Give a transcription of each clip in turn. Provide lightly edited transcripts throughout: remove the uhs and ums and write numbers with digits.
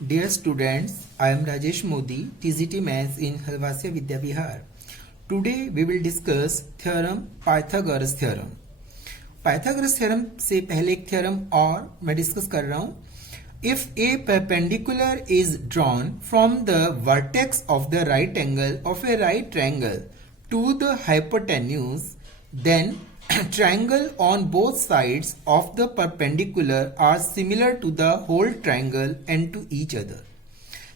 Dear students, I am Rajesh Modi, TGT Maths in Halwasia Vidya Vihar. Today we will discuss theorem Pythagoras theorem. Pythagoras theorem से पहले एक theorem और मैं discuss कर रहा हूँ. If a perpendicular is drawn from the vertex of the right angle of a right triangle to the hypotenuse, then triangle on both sides of the perpendicular are similar to the whole triangle and to each other.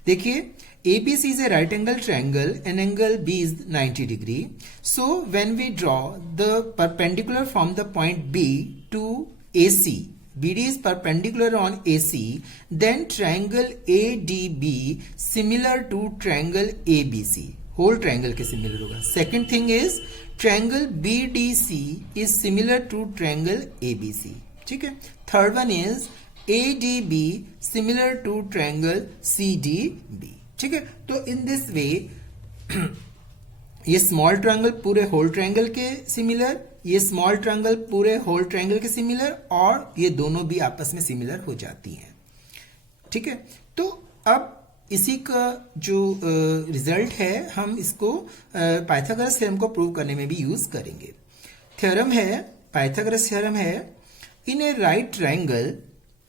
देखिए ABC is a right angle triangle and angle B is 90 degree. So when we draw the perpendicular from the point B to AC, BD is perpendicular on AC, then triangle ADB similar to triangle ABC. Whole triangle के similar होगा. Second thing is triangle BDC is similar to triangle ABC. ठीक है. Third one is ADB similar to triangle CDB. ठीक है. तो in this way ये small triangle पूरे whole triangle के सिमिलर, ये स्मॉल ट्रायंगल पूरे होल ट्रायंगल के सिमिलर और ये दोनों भी आपस में सिमिलर हो जाती हैं. ठीक है. तो अब इसी का जो रिजल्ट है हम इसको पाइथागोरस थ्योरम को प्रूव करने में भी यूज करेंगे. थ्योरम है, पाइथागोरस थ्योरम है, in a right triangle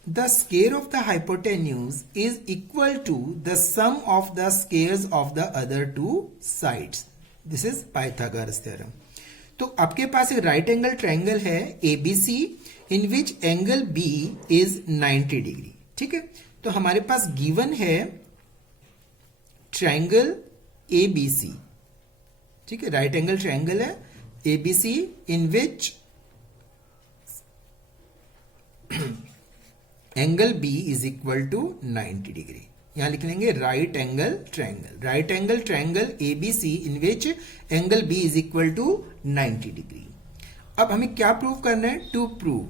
the square of the hypotenuse is equal to the sum of the squares of the other two sides. This is Pythagoras theorem. तो आपके पास एक राइट एंगल ट्रायंगल है ABC in which angle B is 90 degree. ठीक है. तो हमारे पास गिवन है ट्रायंगल ABC. ठीक है. राइट एंगल ट्रायंगल है ABC in which angle B is equal to 90 degree. यहां लिख लेंगे right angle triangle. Right angle triangle ABC in which angle B is equal to 90 degree. अब हमें क्या प्रूव करना है? टू प्रूव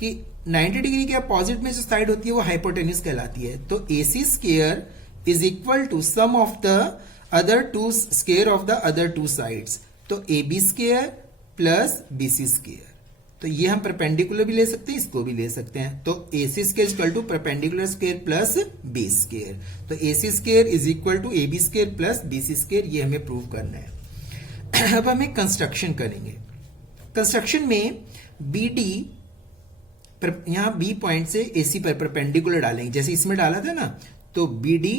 कि 90 डिग्री के अपोजिट में जो साइड होती है वो हाइपोटेन्यूज कहलाती है. तो AC square is equal to sum of the other two square of the other two sides. तो AB square plus BC square. तो ये हम परपेंडिकुलर भी ले सकते हैं, इसको भी ले सकते हैं. तो AC square equal to perpendicular square plus B square. तो AC square is equal to AB square plus BC square. ये हमें प्रूव करना है. अब हमें कंस्ट्रक्शन करेंगे. कंस्ट्रक्शन में BD यहां B पॉइंट से AC पर परपेंडिकुलर डालेंगे, जैसे इसमें डाला था ना. तो BD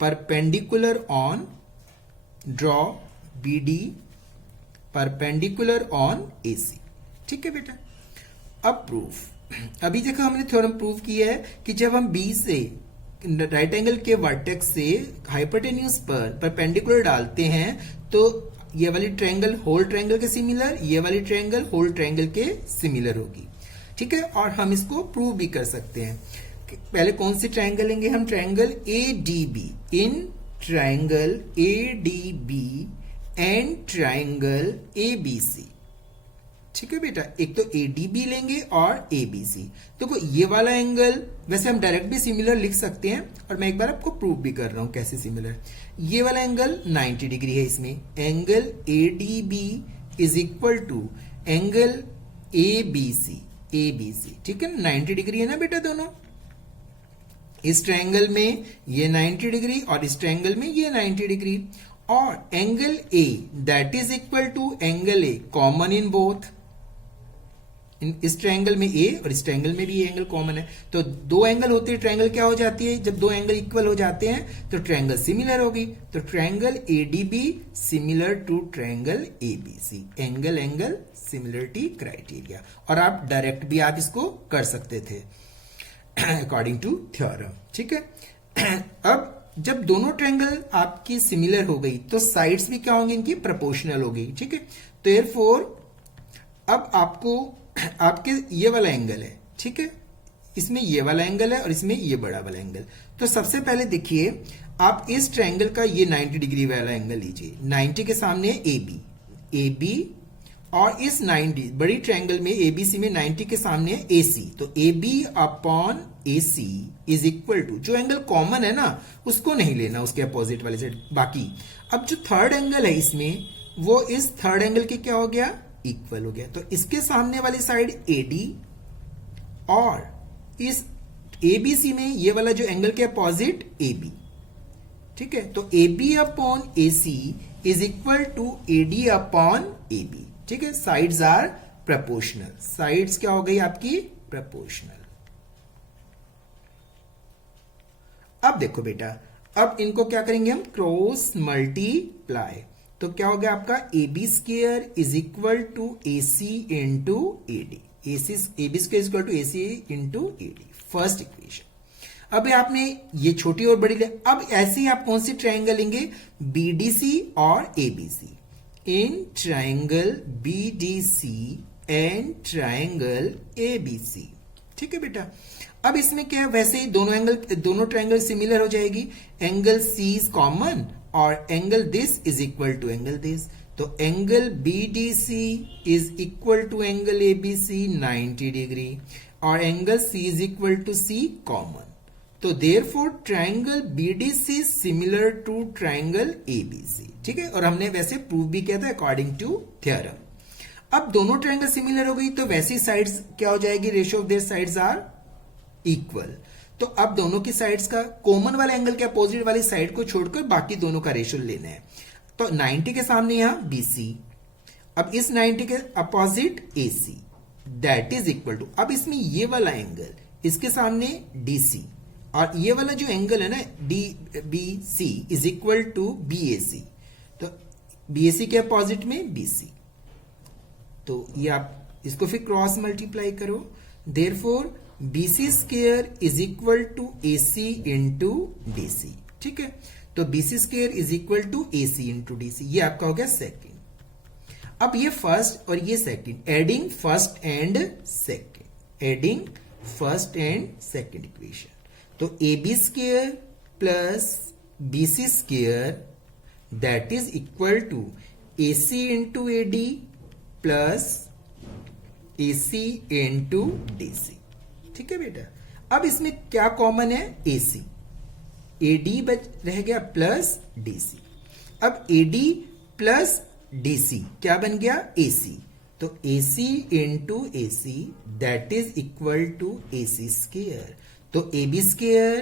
perpendicular on, draw BD perpendicular on AC. ठीक है बेटा. अब प्रूफ. अभी देखो हमने थ्योरम प्रूव किया है कि जब हम B से राइट एंगल के वर्टेक्स से हाइपोटेन्यूज पर परपेंडिकुलर डालते हैं तो ये वाली ट्रायंगल होल ट्रायंगल के सिमिलर, ये वाली ट्रायंगल होल ट्रायंगल के सिमिलर होगी. ठीक है. और हम इसको प्रूव भी कर सकते हैं. पहले कौन सी ट्रायंगल लेंगे हम? Triangle ADB. In triangle ADB and triangle ABC. ठीक है बेटा. एक तो ADB लेंगे और ABC. देखो ये वाला एंगल वैसे हम डायरेक्ट भी सिमिलर लिख सकते हैं और मैं एक बार आपको प्रूव भी कर रहा हूं कैसे सिमिलर. ये वाला एंगल 90 डिग्री है. इसमें angle ADB is equal to angle ABC. ठीक है. 90 डिग्री है ना बेटा दोनों. इस ट्रायंगल में ये 90 डिग्री और इस ट्रायंगल में ये 90 डिग्री. और angle A that is equal to angle A common in both. इस ट्रायंगल में A और इस ट्रायंगल में भी ये एंगल कॉमन है. तो दो एंगल होते हैं, ट्रायंगल क्या हो जाती है? जब दो एंगल इक्वल हो जाते हैं तो ट्रायंगल सिमिलर होगी. तो triangle ADB similar to triangle ABC. Angle similarity criteria. और आप डायरेक्ट भी आप इसको कर सकते थे अकॉर्डिंग टू थ्योरम. ठीक है. अब जब दोनों ट्रायंगल आपकी सिमिलर हो गई तो साइड्स भी क्या होंगी? इनकी प्रोपोर्शनल हो गई. ठीक है. तो देयरफॉर अब आपको आपके ये वाला एंगल है. ठीक है. इसमें ये वाला एंगल है और इसमें ये बड़ा वाला एंगल. तो सबसे पहले देखिए आप इस ट्रायंगल का ये 90 डिग्री वाला एंगल लीजिए. 90 के सामने AB और इस 90 बड़ी ट्रायंगल में ABC में 90 के सामने AC. तो AB upon AC is equal to, जो एंगल कॉमन है ना उसको नहीं लेना, उसके अपोजिट वाले साइड. बाकी अब जो थर्ड एंगल है इसमें वो इस थर्ड एंगल के क्या हो गया? इक्वल हो गया. तो इसके सामने वाली साइड AD और इस एबीसी में ये वाला जो एंगल के अपोजिट एबी, ठीक है, तो AB upon AC is equal to AD upon AB, ठीक है, साइड्स आर प्रपोर्शनल, साइड्स क्या हो गई आपकी प्रपोर्शनल। अब देखो बेटा, अब इनको क्या करेंगे हम, क्रॉस मल्टीप्लाई, तो क्या हो गया आपका AB square is equal to AC into AD, AB square is equal to AC into AD, first equation. अब आपने ये छोटी और बड़ी ले, अब ऐसे ही आप कौन सी ट्रायंगल लेंगे, BDC और ABC, in triangle BDC and triangle ABC, ठीक है बेटा। अब इसमें क्या है, वैसे ही दोनों ट्रायंगल सिमिलर हो जाएगी, एंगल C इज कॉमन और angle this is equal to angle this, तो angle BDC is equal to angle ABC 90 degree और angle C is equal to C common, तो therefore triangle BDC similar to triangle ABC, ठीक है, और हमने वैसे prove भी किया था अकॉर्डिंग टू थ्योरम। अब दोनों ट्रायंगल सिमिलर हो गई तो वैसी साइड्स क्या हो जाएगी, ratio of their sides are equal, तो अब दोनों की साइड्स का कॉमन वाले एंगल के अपोजिट वाली साइड को छोड़कर बाकी दोनों का रेशियो लेना है, तो 90 के सामने यहां BC, अब इस 90 के opposite AC, that is equal to, अब इसमें ये वाला एंगल इसके सामने DC और ये वाला जो एंगल है ना DBC is equal to BAC, तो BAC के अपोजिट में BC, तो ये आप इसको फिर क्रॉस मल्टीप्लाई करो, therefore BC square is equal to AC into DC, ठीक है, तो BC square is equal to AC into DC, ये आपका हो गया सेकेंड। अब ये फर्स्ट और ये second, adding first and second equation, तो AB square plus BC square that is equal to AC into AD plus AC into DC, ठीक है बेटा। अब इसमें क्या कॉमन है, AC, AD बच रह गया प्लस DC, अब AD प्लस DC क्या बन गया, AC, तो AC into AC that is equal to AC square, तो AB square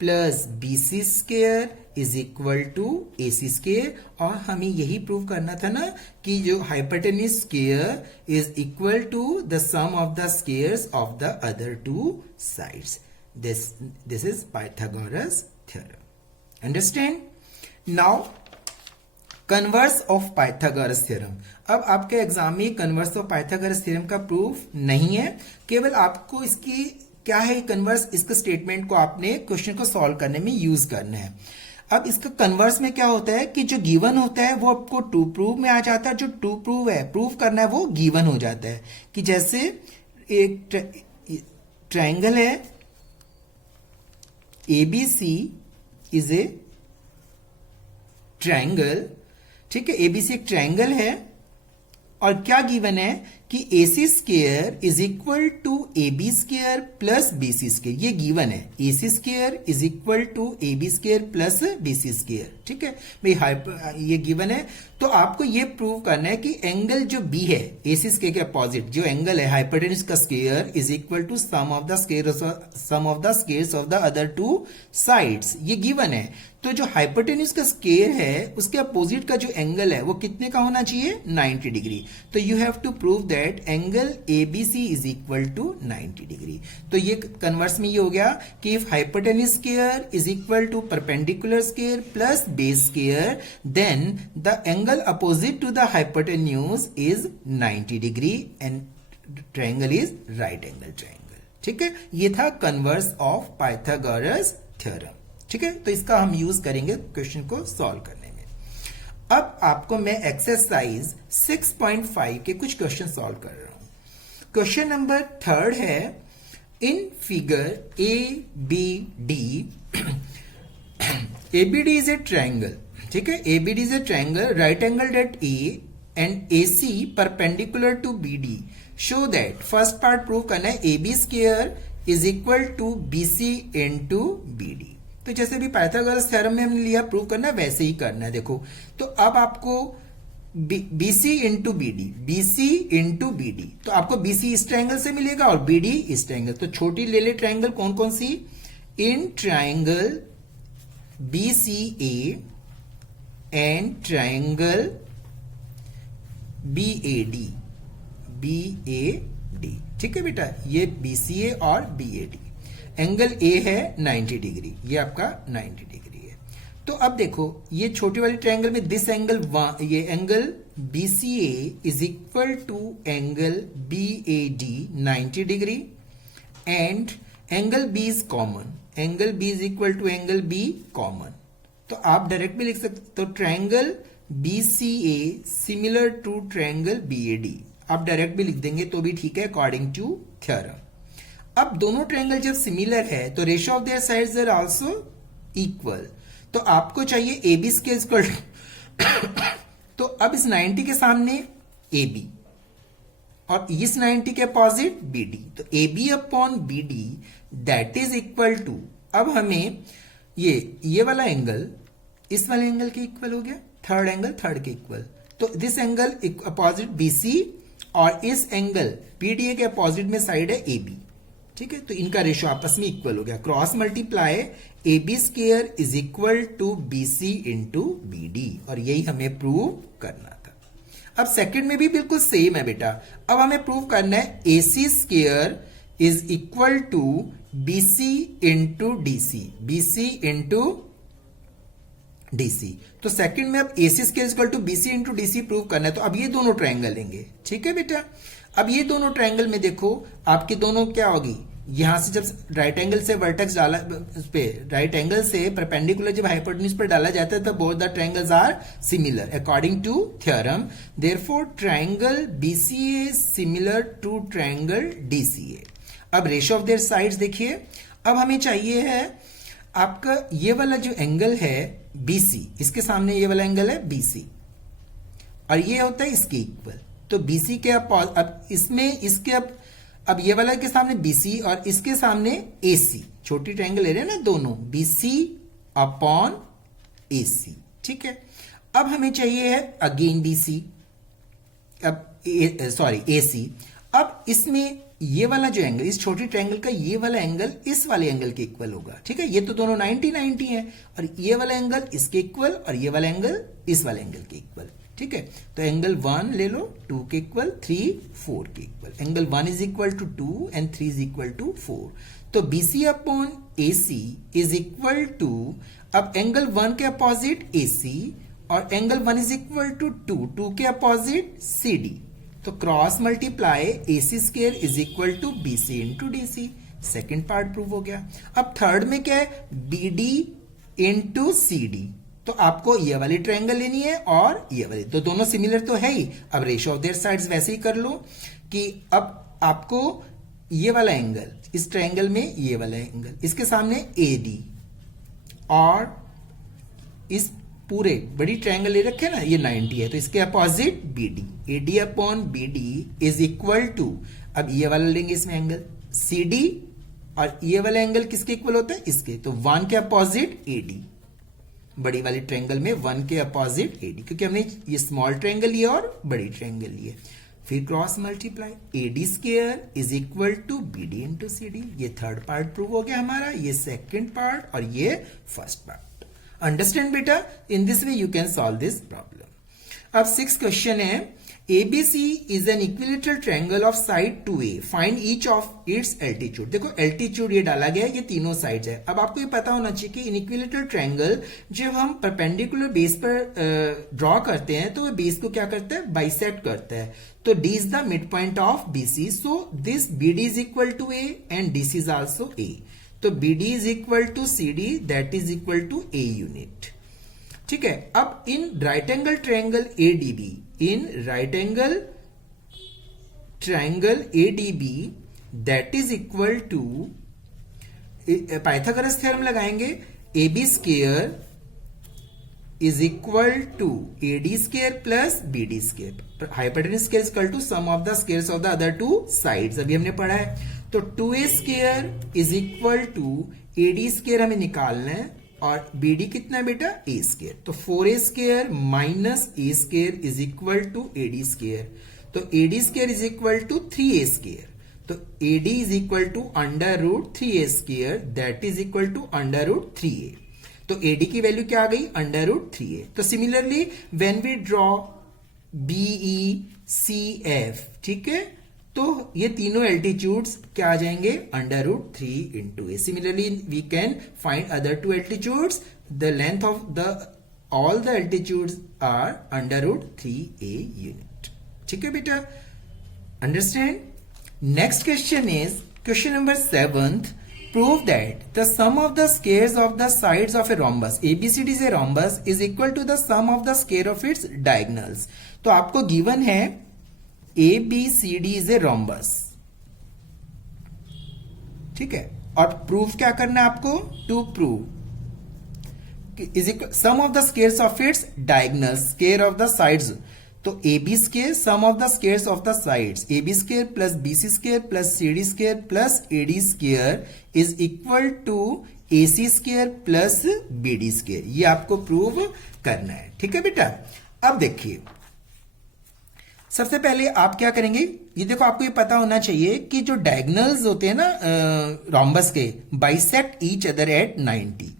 plus BC square is equal to AC square, और हमें यही प्रूव करना था ना कि जो hypotenuse square is equal to the sum of the squares of the other two sides, this is Pythagoras theorem, understand. Now converse of Pythagoras theorem, अब आपके एग्जाम में कन्वर्स ऑफ पाइथागोरस थ्योरम का proof नहीं है, केवल आपको इसकी क्या है कन्वर्स, इसके स्टेटमेंट को आपने क्वेश्चन को सॉल्व करने में यूज करना है। अब इसका कन्वर्स में क्या होता है कि जो गिवन होता है वो आपको टू प्रूव में आ जाता है, जो टू प्रूव है प्रूव करना है वो गिवन हो जाता है, कि जैसे एक ट्रायंगल है ABC इज ए ट्रायंगल, ठीक है, ABC एक ट्रायंगल है और क्या गिवन है कि AC square is equal to AB square plus BC square, ये गिवन है, AC square is equal to AB square plus BC square, ठीक है भाई, ये गिवन है, तो आपको ये प्रूव करना है कि एंगल जो B है AC स्क्वायर के अपोजिट जो एंगल है हाइपोटेन्यूज का square is equal to sum of the squares of the other two sides, ये गिवन है, तो जो हाइपोटेन्यूज का स्क्वायर है उसके अपोजिट का जो एंगल है वो कितने का होना चाहिए, 90 डिग्री, तो you have to prove that angle ABC is equal to 90 degree, तो ये कन्वर्स में ये हो गया कि if hypotenuse square is equal to perpendicular square plus base square then the angle opposite to the hypotenuse is 90 degree and triangle is right angle triangle, ठीक है, ये था कन्वर्स ऑफ पाइथागोरस थ्योरम, ठीक है, तो इसका हम यूज करेंगे क्वेश्चन को सॉल्व करने में। अब आपको मैं एक्सरसाइज 6.5 के कुछ क्वेश्चन सॉल्व कर रहा हूं। क्वेश्चन नंबर 3 है, in figure ABD ABD is a triangle, ठीक है, ABD is a triangle, right angle at A and AC perpendicular to BD, show that, first part prove करना है AB square is equal to BC into BD, तो जैसे भी Pythagoras theorem में हमने लिया प्रूव करना है वैसे ही करना है। देखो तो अब आपको BC into BD, BC into BD, तो आपको BC इस ट्रायंगल से मिलेगा और BD इस ट्रायंगल। तो छोटी ले ले ट्रायंगल कौन कौन सी, in triangle BCA and triangle BAD, ठीक है बेटा, ये BCA और BAD। एंगल A है 90 डिग्री, ये आपका 90 डिग्री है। तो अब देखो ये छोटे वाले ट्रायंगल में दिस एंगल, ये angle BCA is equal to angle BAD 90 degree and angle B is common, angle B is equal to angle B common. तो आप डायरेक्ट भी लिख सकते, तो triangle BCA similar to triangle BAD, आप direct भी लिख देंगे तो भी ठीक है अकॉर्डिंग टू थ्योरम। अब दोनों ट्रायंगल जब सिमिलर है तो ratio of their sides are also equal. तो आपको चाहिए AB स्क्वायर इक्वल तो अब इस 90 के सामने AB और इस 90 के अपोजिट BD, तो AB upon BD that is equal to, अब हमें ये वाला एंगल इस वाले एंगल के इक्वल हो गया, थर्ड एंगल थर्ड के इक्वल। तो दिस एंगल अपोजिट BC और इस एंगल PDA के अपोजिट में साइड है AB, ठीक है, तो इनका रेशियो आपस में इक्वल हो गया। Cross multiply AB square is equal to BC into BD, और यही हमें प्रूव करना था। अब सेकंड में भी बिल्कुल सेम है बेटा, अब हमें प्रूव करना है AC square is equal to BC into DC, BC into DC। तो सेकंड में अब AC square is equal to BC into DC prove करना है। तो अब ये दोनों ट्रायंगल लेंगे, ठीक है बेटा। अब ये दोनों ट्रायंगल में देखो आपकी दोनों क्या होगी, यहां से जब राइट एंगल से वर्टेक्स डाला पे, राइट एंगल से परपेंडिकुलर जब हाइपोटेन्यूज पर डाला जाता है तब both the triangles are similar according to theorem. Therefore triangle BCA similar to triangle DCA। अब रेशियो ऑफ देयर साइड्स देखिए, अब हमें चाहिए है आपका ये वाला जो एंगल है BC, इसके सामने ये वाला एंगल है BC और ये होता है इसके इक्वल। तो BC के अब इसमें इसके अब ये वाला के सामने BC और इसके सामने AC, छोटी ट्रायंगल ले रहे हैं ना दोनों, BC अपॉन AC, ठीक है। अब हमें चाहिए है अगेन BC, अब AC। अब इसमें ये वाला जो एंगल, इस छोटी ट्रायंगल का ये वाला एंगल इस वाले एंगल के इक्वल होगा, ठीक है। ये तो दोनों 90-90 है और ये वाला एंगल इसके इक्वल और ये वाला एंगल इस वाले एंगल के इक्वल, ठीक है। तो एंगल 1 ले लो 2 के इक्वल, 3 4 के equal. Angle 1 is equal to 2 and 3 is equal to 4। तो BC upon AC is equal to, अब एंगल 1 के अपोजिट AC और एंगल 1 इज इक्वल टू 2 के अपोजिट CD। तो cross multiply AC square is equal to BC into DC। Second part prove हो गया। अब third में क्या है, BD इंटू CD। तो आपको ये वाली ट्रायंगल लेनी है और ये वाली, तो दोनों सिमिलर तो है ही। अब रेशियो ऑफ देयर साइड्स वैसे ही कर लो कि अब आपको ये वाला एंगल, इस ट्रायंगल में ये वाला एंगल, इसके सामने AD और इस पूरे बड़ी ट्रायंगल ले रखे ना ये 90 है, तो इसके opposite BD, AD upon BD is equal to, अब ये वाला लेंगे इसमें एंगल CD और ये वाला एंगल किसके इक्वल होता है, इसके। तो 1 के अपोजिट AD, बड़ी वाली ट्रायंगल में 1 के अपोजिट AD, क्योंकि हमने ये स्मॉल ट्रायंगल लिया और बड़ी ट्रायंगल लिए। फिर cross multiply AD square is equal to BD into CD। ये थर्ड पार्ट प्रूव हो गया हमारा, ये सेकंड पार्ट और ये फर्स्ट पार्ट। अंडरस्टैंड बेटा, in this way you can solve this problem. अब 6th क्वेश्चन है, ABC is an equilateral triangle of side 2A. Find each of its altitude. देखो altitude ये डाला गया है, ये तीनों साइड्स है। अब आपको ये पता होना चाहिए कि इन इक्विलेटरल ट्रायंगल जब हम परपेंडिकुलर बेस पर ड्रॉ करते हैं तो वो बेस को क्या करता है, बाइसेक्ट करता है। तो D is the midpoint of BC. So this BD is equal to A and DC is also A. तो BD is equal to CD, that is equal to A unit. ठीक है। अब in right angle triangle ADB, in right angle triangle ADB that is equal to, Pythagoras theorem लगाएंगे, AB square is equal to AD square plus BD square, hypotenuse square is equal to sum of the squares of the other two sides, अभी हमने पढ़ा है। तो 2A square is equal to AD square हमें निकालना है और B D कितना है बेटा ए स्केयर, तो 4a square minus a square is equal to A D square, तो A D square is equal to 3a square, तो A D is equal to under root 3a square that is equal to under root 3a, तो A D की value क्या आ गई under root 3a। तो similarly when we draw B E C F, ठीक है, तो ये तीनों एल्टीट्यूड्स क्या आ जाएंगे under root 3 into A. Similarly we can find other two altitudes, the length of the all the altitudes are under root 3a unit. ठीक है बेटा, understand. Next question is question number 7th, prove that the sum of the squares of the sides of a rhombus, ABCD is a rhombus, is equal to the sum of the square of its diagonals। तो आपको given है ABCD is a rhombus, ठीक है, और proof क्या करना है आपको, to prove is equal sum of the squares of its diagonals, square of the sides, तो A B square sum of the squares of the sides, A B square plus B C square plus C D square plus A D square is equal to A C square plus B D square, ये आपको prove करना है। ठीक है बेटा, अब देखिए सबसे पहले आप क्या करेंगे, ये देखो आपको ये पता होना चाहिए कि जो डायगोनल्स होते हैं ना रोम्बस के, bisect each other at 90।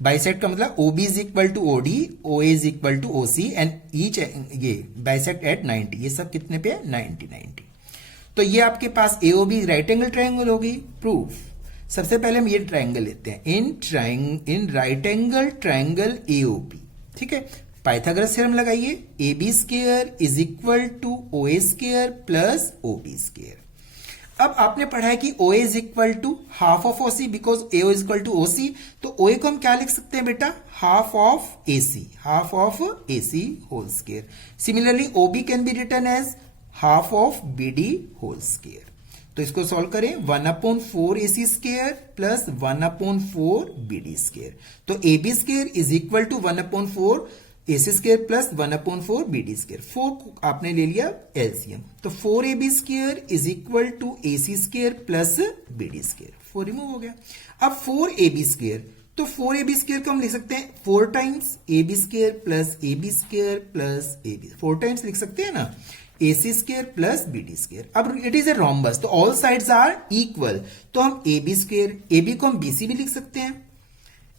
Bisect का मतलब OB is equal to OD, OA is equal to OC and each ये बाइसेक्ट एट 90, ये सब कितने पे 90 90। तो ये आपके पास AOB राइट एंगल ट्रायंगल होगी। प्रूफ, सबसे पहले हम ये ट्रायंगल लेते हैं, in right angle triangle AOB, ठीक है, पाइथागोरस थ्योरम लगाइए, AB square is equal to OA square plus OB square. अब आपने पढ़ा है कि OA is equal to half of OC because AO is equal to OC, तो OA को हम क्या लिख सकते हैं बेटा, half of AC, half of AC whole square. Similarly OB can be written as half of BD whole square. तो इसको सॉल्व करें, 1/4 AC square plus 1/4 BD square, तो AB square is equal to 1/4 AC square plus 1/4 BD square. 4 आपने ले लिया LCM, तो 4AB square is equal to AC square plus BD square, 4 remove हो गया। अब 4AB स्क्वायर, तो 4AB स्क्वायर को हम लिख सकते हैं 4 times AB square plus AB square plus AB, 4 times लिख सकते हैं ना, AC square plus BD square. अब इट इज ए रोम्बस, तो ऑल साइड्स आर इक्वल, तो हम AB स्क्वायर, AB को हम BC भी लिख सकते हैं,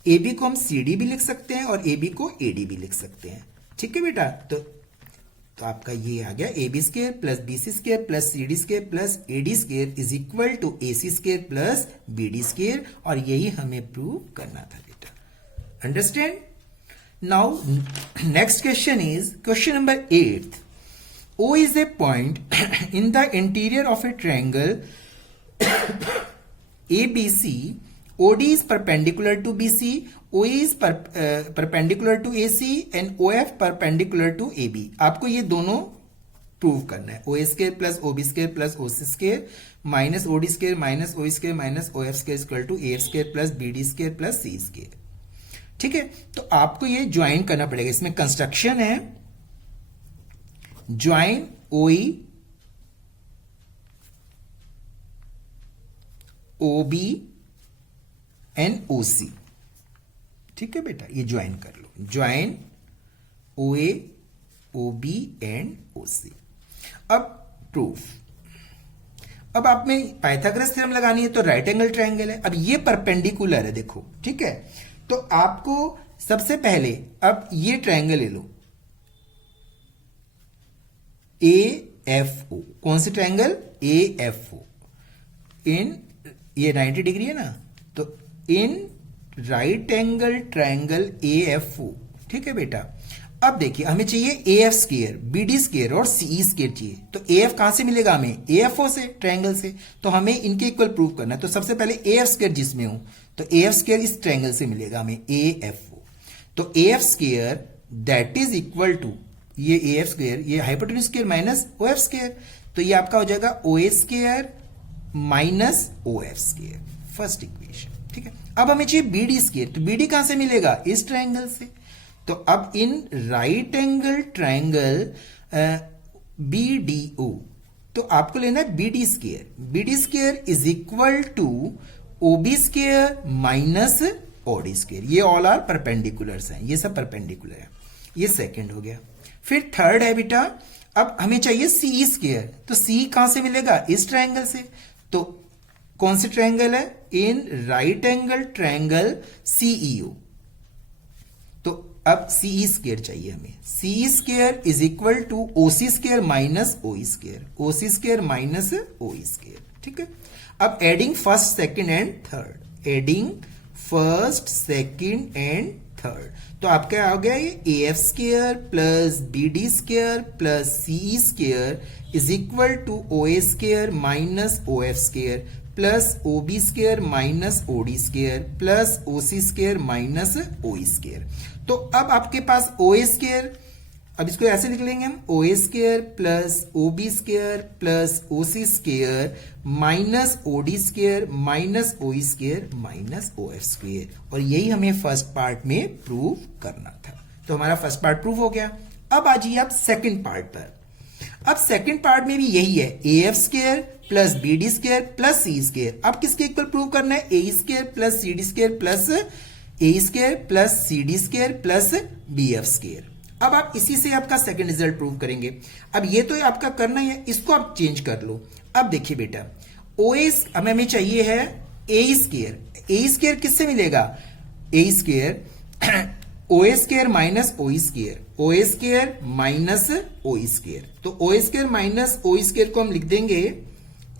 AB को हम CD भी लिख सकते हैं और AB को AD भी लिख सकते हैं। ठीक है बेटा, तो आपका ये आ गया AB square plus BC square plus CD square plus AD square is equal to AC square plus BD square, और यही हमें प्रूव करना था बेटा। Understand. Now next question is question number 8th, O is a point in the interior of a triangle ABC, OD is perpendicular to BC, OE is perpendicular to AC and OF perpendicular to AB। आपको ये दोनों prove करना है, OA square plus OB square plus OC square minus OD square minus OE square minus OF square equal to AF square plus BD square plus C square. ठीक है, तो आपको ये ज्वाइन करना पड़ेगा, इसमें कंस्ट्रक्शन है, join OE OB and OC। ठीक है बेटा, ये ज्वाइन कर लो, join OA OB and OC। अब प्रूफ, अब आप में पाइथागोरस थ्योरम लगानी है, तो राइट एंगल ट्रायंगल है, अब ये परपेंडिकुलर है देखो, ठीक है, तो आपको सबसे पहले अब ये ट्रायंगल ले लो AFO, कौन सी ट्रायंगल AFO, इन ये 90 डिग्री है ना, तो इन राइट एंगल ट्रायंगल AFO। ठीक है बेटा, अब देखिए हमें चाहिए AF स्क्वायर, BD स्क्वायर और CE स्क्वायर चाहिए, तो AF कहां से मिलेगा हमें, AFO से, ट्रायंगल से, तो हमें इनके इक्वल प्रूव करना है। तो सबसे पहले AF स्क्वायर जिसमें हो, तो AF स्क्वायर इस ट्रायंगल से मिलेगा हमें AFO, तो AF square that is equal to ये AF स्क्वायर, ये hypotenuse square minus OF square, तो ये आपका हो जाएगा OA square minus OF square, first equation. ठीक है, अब हमें चाहिए BD स्क्वायर, तो BD कहां से मिलेगा, इस ट्रायंगल से, तो अब in right angle triangle BDO, तो आपको लेना है BD square, BD square is equal to OB square minus OD square, ये ऑल आर परपेंडिकुलर्स हैं, ये सब परपेंडिकुलर है। ये सेकंड हो गया। फिर थर्ड है बेटा, अब हमें चाहिए सी स्क्वायर, तो सी कहां से मिलेगा? इस ट्रायंगल से। तो कौन से ट्रायंगल है? In right angle triangle COE. तो अब सी स्क्वायर चाहिए हमें। C square is equal to OC square minus O square, OC square minus O square. ठीक है। अब adding first second and third, adding first second and third, तो आपका आ गया ये A F square plus B D square plus C square is equal to O A square minus O F square plus O B square minus O D square plus O C square minus O square. तो अब आपके पास ओ A square, अब इसको ऐसे लिख लेंगे हम, O A square plus O B square plus O C square minus O D square minus O square minus O F square. और यही हमें फर्स्ट पार्ट में प्रूव करना था। तो हमारा फर्स्ट पार्ट प्रूव हो गया। अब आ जाइए आप सेकंड पार्ट पर। अब सेकंड पार्ट में भी यही है, A F square plus B D square plus C square. अब किसके इक्वल प्रूव करना है? A square plus C D square plus A square plus C D square plus B F square. अब आप इसी से आपका सेकंड रिजल्ट प्रूव करेंगे। अब ये तो आपका करना ही है, इसको आप चेंज कर लो। अब देखिए बेटा, ओ एस हमें चाहिए है ए स्क्वायर। ए स्क्वायर किससे मिलेगा? A square O A square minus O square, O A square minus O square. तो O square minus O square को हम लिख देंगे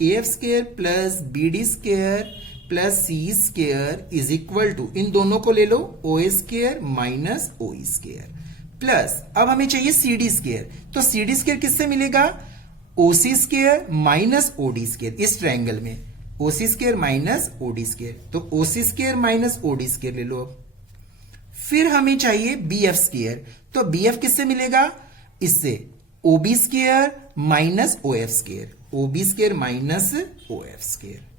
A F square plus B D square plus C square is equal to, इन दोनों को ले लो, O A square minus O square plus, अब हमें चाहिए सी डी स्क्वायर। तो सी डी स्क्वायर किससे मिलेगा? O C square minus O D square. इस ट्रायंगल में O C square minus O D square, तो O C square minus O D square ले लो। अब फिर हमें चाहिए बी एफ स्क्वायर, तो बी एफ किससे मिलेगा? इससे O B square minus O F square, O B square minus O F square.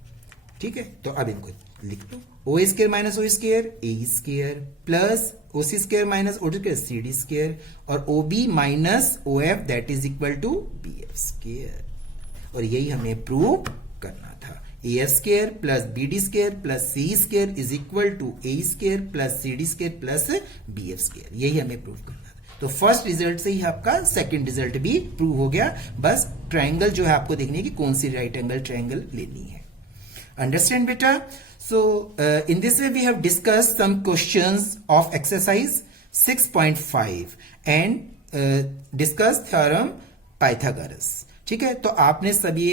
ठीक है, तो अब इनको लिख लो, O square minus O square ए square plus O C square minus O D square C D square और O B minus O F that is equal to B F square. और यही हमें प्रूव करना था। A F square plus B D square plus C square is equal to A square plus C D square plus B F square, यही हमें prove करना था। तो फर्स्ट रिजल्ट से ही आपका सेकंड रिजल्ट भी प्रूव हो गया। बस ट्रायंगल जो है आपको देखनी है कि कौन सी राइट एंगल ट्रायंगल लेनी है। Understand beta? So in this way we have discussed some questions of exercise 6.5 and discussed theorem Pythagoras. ठीक है, तो आपने सभी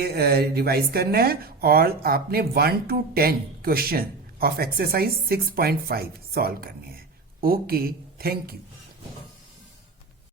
रिवाइज करना है और आपने 1 to 10 question of exercise 6.5 solve करने हैं। Okay, thank you.